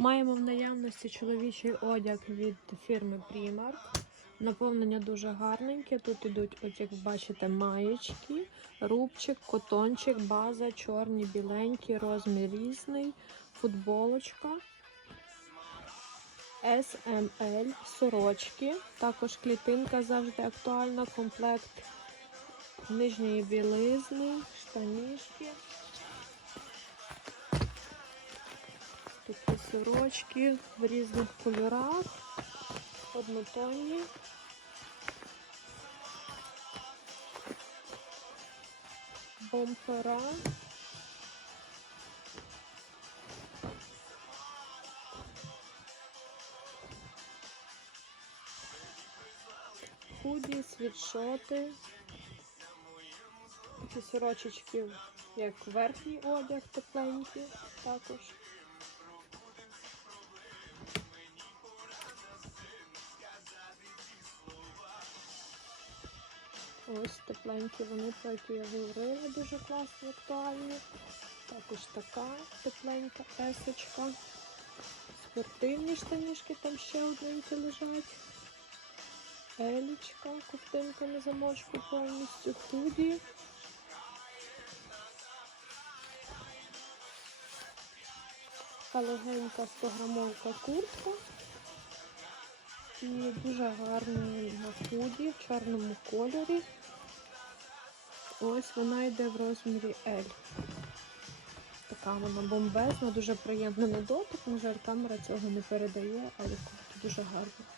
Маємо в наявності чоловічий одяг від фірми Primark. Наповнення дуже гарненьке. Тут ідуть, от як бачите, маєчки, рубчик, котончик, база, чорні, біленькі, розмір різний, футболочка. SML, сорочки. Також клітинка завжди актуальна, комплект нижньої білизни, штанішки. Сорочки в різних кольорах, однотонні. Бомпера. Худі, світшоти. Такі сорочечки, як верхній одяг, тепленькі також. Ось тепленькі вони, про які я говорила, дуже класні, актуальні. Також така тепленька есочка. Спортивні штанішки там ще одненькі лежать. Елічка, ковтинка на замочку повністю, худі. Така легенька 100-грамовка куртка. І дуже гарний на худі в чорному кольорі. Ось вона йде в розмірі L. Така вона бомбезна, дуже приємна на дотик. На жаль, камера цього не передає, але дуже гарна.